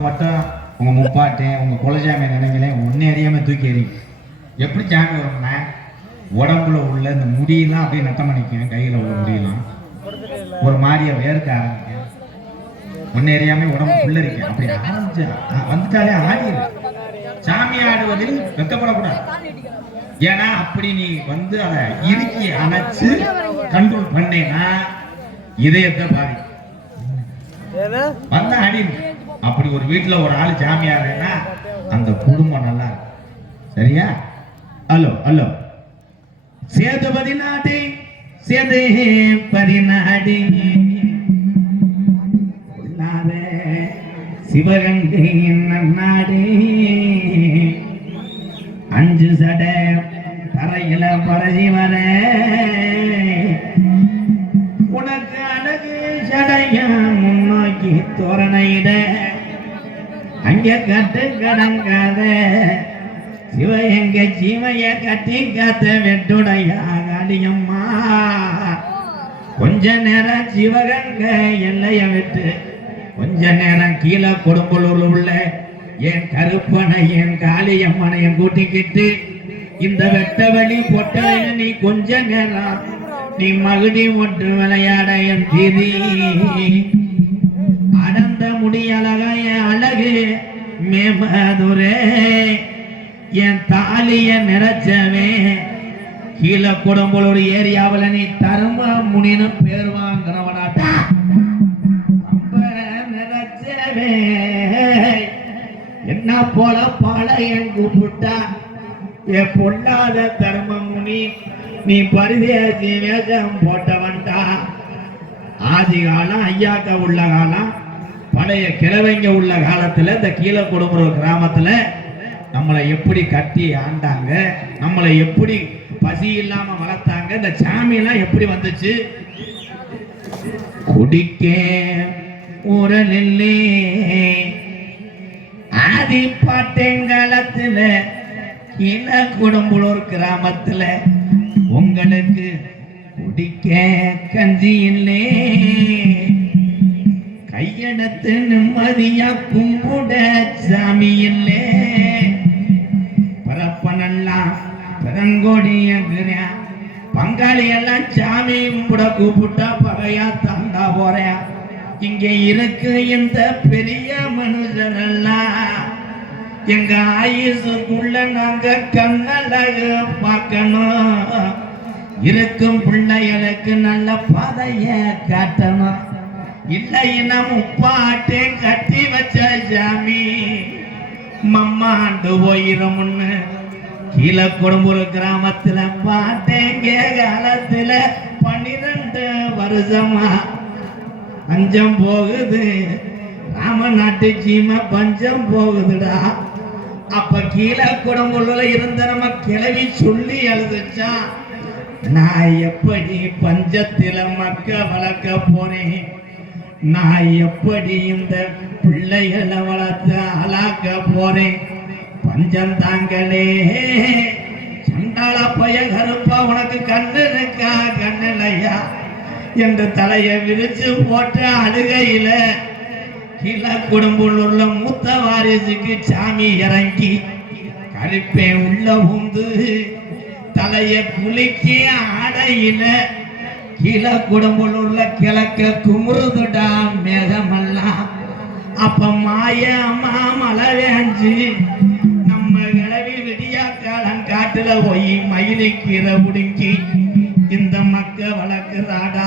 மட்டும் உங்க முப்பாட்டேன் உங்க குலசாமி நினைங்களேன் ஒன்னே அறியாம தூக்கி எறியும் எப்படி சாமி வரும்னா உடம்புல உள்ள இந்த முடியெல்லாம் அப்படியே நட்டம் பண்ணிக்கும் கையில உள்ள முடியெல்லாம். ஒரு மாதிரியா வேர்க்க ஆரம்பிக்கும் ஒன்னே அறியாம உடம்பு புல்லரிக்கும் அப்படி ஆரம்பிச்சு வந்துட்டாலே ஆடிடு சாமி ஆடுவதில் வெக்கப்படக்கூடாது. ஏன்னா அப்படி நீ வந்து அதை இறுக்கி அணைச்சு கண்ட்ரோல் பண்ணேன்னா இதயத்தை பாதிக்கும். வந்தா அடிங்க அப்படி ஒரு வீட்டில் ஒரு ஆள் ஜாமியாருன்னா அந்த குடும்பம் நல்லா இருக்கும். சரியா? Hello hello. சேதுபதி நாடு சேதுபதி நாடு சிவகங்கையின் நாடி அஞ்சு சட தரையில பரசி வர. உனக்கு அழகு சடையா முன்னோக்கி தோரணையிட அங்க கட்டு கடங்காத? சிவ எங்க ஜீவைய கட்டி காத்த வெட்டுடையா கொஞ்ச நேரம் சிவகங்க எல்லைய விட்டு கொஞ்ச நேரம் கீழே கொடும்பலூர்ல உள்ள என் கருப்பனை என் காளியம்மனையும் கூட்டிக்கிட்டு இந்த வெட்ட வழி பொட்டலைய நீ கொஞ்ச நேரம் நீ மகுடி ஒன்று விளையாட என் தீதி. அடந்த முடி அழகா என் அழகு மேமதுரே என் தாலிய நிறைச்சவே. கீழே குடம்பலூர் ஏரியாவுல நீ தர்ம முனின்னு பேர் வாங்குறவனாட்டா. ரொம்ப நிறைச்சவே. என்ன போல பாளையம் கூப்பிட்டா? என் பொல்லாத தர்ம முனி நீ பரிதேசி வேஷம் போட்டவன்டா. ஆதி காலம் ஐயாக்க உள்ள காலம் பழைய கிழவைங்க உள்ள காலத்துல இந்த கீழே கொடுமுறை கிராமத்துல நம்மளை எப்படி கட்டி ஆண்டாங்க நம்மளை எப்படி பசி இல்லாம வளர்த்தாங்க இந்த சாமியெல்லாம் எப்படி வந்துச்சு? குடிக்க உரலில்லே ஆதி பாட்டெங்காலத்துல கீழே குடம்புலூர் கிராமத்துல உங்களுக்கு குடிக்க கஞ்சி இல்லே. கையெடுத்து நிம்மதியா கும்பிட சாமி இல்லே பரப்பனெல்லாம் என்கிறேன் பங்காளி எல்லாம் சாமி கும்பிட கூப்பிட்டா பகையா தாண்டா போறேன் இங்க இருக்கு இந்த பெரிய மனுஷரெல்லாம் எங்க ஆயுசுக்குள்ள நாங்க கண்ணழகு பார்க்கணும். இருக்கும் பிள்ளைகளுக்கு நல்ல பாதைய காட்டணும். இல்லைன்னா முப்பாட்டே கட்டி வச்ச சாமி மம்மாண்டு போயிரமுன்னு கீழே கொடும்புற கிராமத்துல பாட்டேங்க காலத்துல பன்னிரெண்டு வருஷமா பஞ்சம் போகுது. ராமநாட்டு சீமை பஞ்சம் போகுதுடா. அப்ப கீழே குடம்புள்ள இருந்த நம்ம கிளவி சொல்லி எழுதுச்சான் நான் எப்படி பஞ்சத்தில மக்க வளர்க்க போனேன் நான் எப்படி இந்த பிள்ளைகளை வளர்த்து அலாக்க போறேன்? பஞ்சம் தாங்களே. சண்டாள பைய கருப்பா உனக்கு கண்ணு இருக்கா? கண்ணிலையா என்று தலையை விரிச்சு போட்ட அழுகையில கீழே குடும்புள்ள மூத்த வாரிசுக்கு சாமி இறங்கி கருப்பே உள்ள உந்து தலையை குளிக்க ஆடையில கீழே குடும்புள்ள கிழக்க குமுறுதுடா மேகமெல்லாம் அப்ப மாய அம்மா மழை வேஞ்சு நம்ம கிளவி விடியா காலம் காட்டுல போய் மயிலை கீரை இந்த மக்க வளர்க்குறாடா.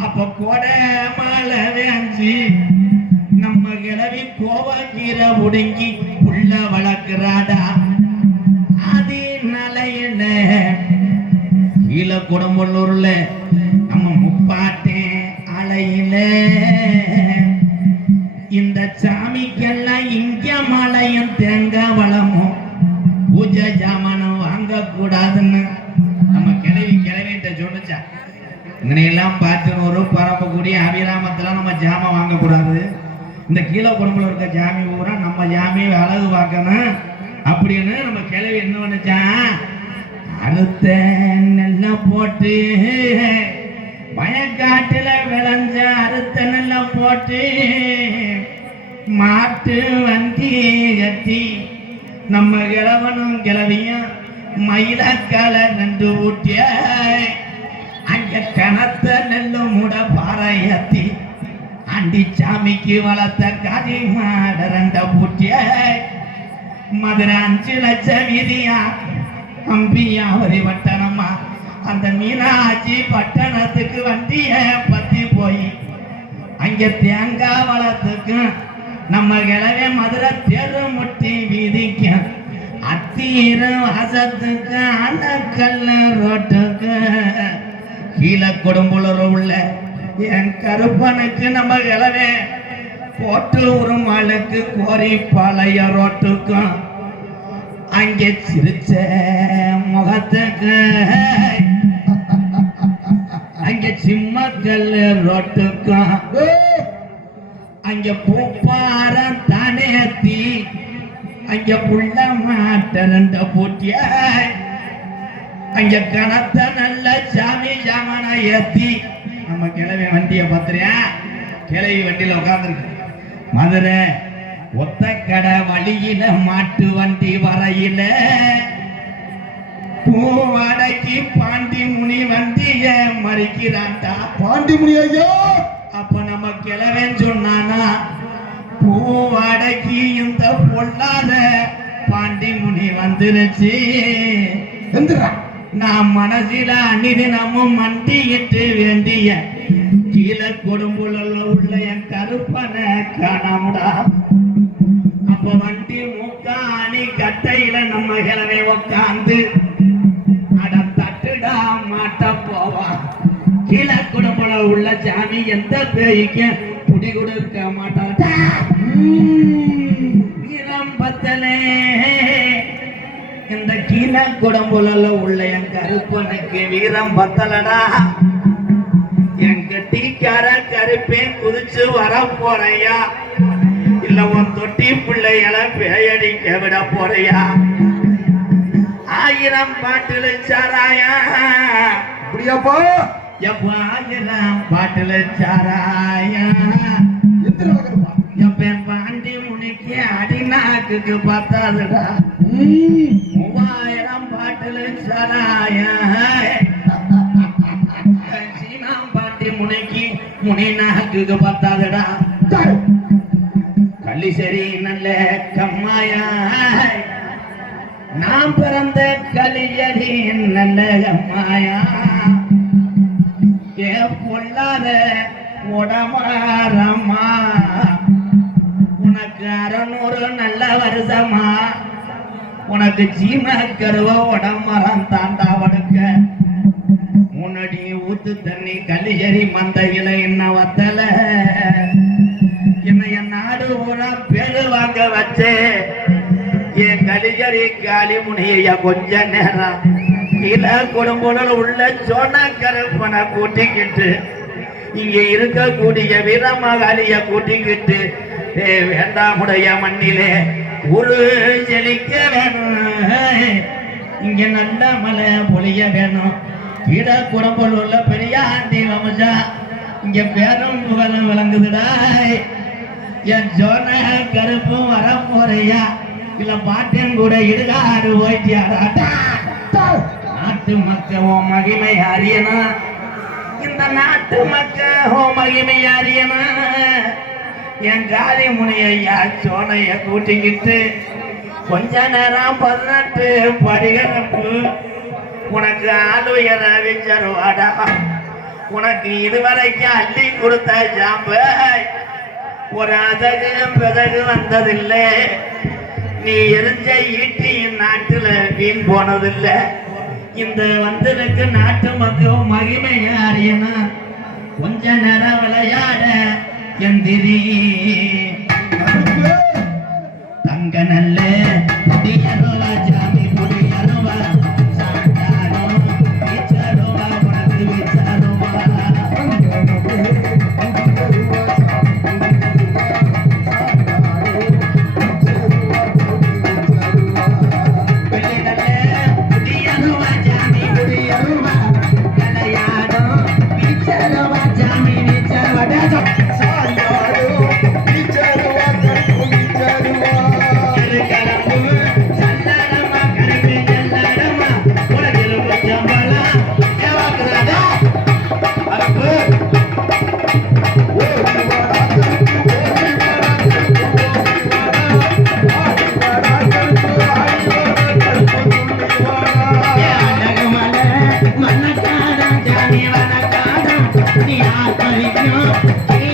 அப்ப கொடை மழை வேஞ்சு நம்ம கிளவி கோவக்கீரை உடுங்கி உள்ள வளர்க்குறாடா. கீழே குடம்புள்ளூர்ல நம்ம முப்பாட்டே அலையில. இந்த சாமிக்கெல்லாம் இங்க மலையும் தேங்காய் வளமும். பூஜை ஜாமானம் வாங்க கூடாதுன்னு நம்ம கிளவி கிளவிட்ட சொன்னுச்சா இங்கனையெல்லாம் பார்த்துனூர் பரப்பக்குடி அபிராமத்துல நம்ம ஜாமான் வாங்கக்கூடாது. இந்த கீழே குடம்புல இருக்க ஜாமி பூரா நம்ம ஜாமி அழகு பார்க்கணும். அப்படின்னு நம்ம கிளவி என்ன பண்ணுச்சான் அழுத்த நெல்ல போட்டு வயக்காட்டுல விளைஞ்ச அறுத்த நெல்ல போட்டு மாட்டு வண்டி கட்டி நம்ம கிழவனும் கிளவியும் மயிலக்கால ரெண்டு ஊட்டிய அங்க கணத்த நெல்லு மூட பாறையத்தி அண்டி சாமிக்கு வளர்த்த காதி மாட ரெண்ட பூட்டிய மதுரை அஞ்சு லட்சம் வீதியா அம்பியா ஒரு வட்டணமா அந்த மீனாட்சி பட்டணத்துக்கு வண்டிய பத்தி போய். அங்க தேங்காய் வளத்துக்கும் நம்ம கிழவே மதுரை தெரு முட்டி வீதிக்கும் அத்தீரும் வாசத்துக்கு அணக்கல்ல ரோட்டுக்கு கீழே கொடும்புலர் உள்ள என் கருப்பனுக்கு நம்ம கிழவே போட்டு உருமாளுக்கு கோரி பழைய ரோட்டுக்கும் அங்கே சிரிச்ச முகத்துக்கு அங்க சிம்மக்கல் ரோட்டுக்கும் அங்க பூப்பாரம் தானேத்தி அங்க புள்ள மாட்ட ரெண்ட பூட்டிய அங்க கனத்த நல்ல சாமி சாமான ஏத்தி. நம்ம கிளவி வண்டியை பார்த்துறியா? கிளவி வண்டியில உட்காந்துருக்கு மதுரை ஒத்த கடை வழியில மாட்டு வண்டி வரையில பூவாடைக்கு பாண்டி முனி வண்டிய மறிக்கிறான்டா. பாண்டிமுனி ஐயா அப்ப நம்ம கிழவன் சொன்னானா பூவாடைக்கு இந்த பொல்லாத பாண்டி முனி வந்துருச்சு நான் மனசில அன்னிதினமும் மண்டியிட்டு வேண்டிய கீழே கொடும்புல உள்ள என் கருப்பனை காணாமடா. அப்ப வண்டி மூக்காணி கட்டையில நம்ம கிழவை உட்காந்து கீழே குடும்பல உள்ள சாமி எந்த பேய்க்கு குடி கொடுக்க வீரம் பத்தலே இந்த கீழே குடம்புல உள்ள என் கருப்பனுக்கு வீரம் பத்தலடா. என் கட்டிக்கார கருப்பே குதிச்சு வர போறையா இல்ல உன் தொட்டி பிள்ளைகளை பேயடிக்க விட போறியா ஆயிரம் பாட்டுல சாராயா? அப்படியாப்பா? எப்ப ஆயிரம் பாட்டுல சாராயா. எந்திரா கருப்பா எப்ப பாண்டி முனிக்கு அடிநாக்குக்கு பத்தாதுடா. மூவாயிரம் பாட்டுல சாராயா. சீனாம் பாண்டி முனிக்கு முனி நாக்குக்கு பத்தாதுடா. தாரு. கள்ளி சரி நல்ல கம்மாயா. நாம் பிறந்த கலியடி நல்ல கம்மாயா. ஏ பொல்லாத உடமாறம்மா. உனக்கு அறநூறு நல்ல வருஷமா உனக்கு சீம கருவ உடம்பரம் தாண்டா வடுக்க. முன்னாடி ஊத்து தண்ணி கலியரி மந்தையில என்ன வத்தல. என்னைய நாடு ஊரா பேரு வாங்க வச்சே. என் கலிகரி காலி முனிய கொஞ்ச நேரம் கீழே குடும்பம் உள்ள சோன கூட்டிக்கிட்டு இங்க இருக்கக்கூடிய வீரமகாலிய கூட்டிக்கிட்டு வேண்டாமுடைய மண்ணிலே ஒரு செழிக்க வேணும். இங்க நல்ல மலை பொழிய வேணும். கீழ குடம்புல உள்ள பெரிய ஆண்டி வம்சா இங்க பேரும் புகழும் விளங்குதுடா என் சொன்ன கருப்பும் வர போறையா? இல்ல பாட்டியன் கூட இடுகாடு போயிட்டியாடா? நாட்டு மக்கள் உன் மகிமை அறியனா இந்த நாட்டு மக்கள் உன் மகிமை அறியனா என் காலி முனியா சோனைய கூட்டிக்கிட்டு கொஞ்ச நேரம் பதினெட்டு படிகளுக்கு உனக்கு ஆளுயர வச்சருவாடா உனக்கு இதுவரைக்கும் அள்ளி கொடுத்த ஜாம்ப ஒரு அதகு பிறகு வந்ததில்லை. நீ எரிஞ்ச ஈட்டி நாட்டுல வீண் போனதில்லை. இந்த வந்தனுக்கு நாட்டு மக்களும் மகிமைய அறியணும். கொஞ்ச நேரம் விளையாட எந்திரி. தங்க நல்ல கழிக்கும்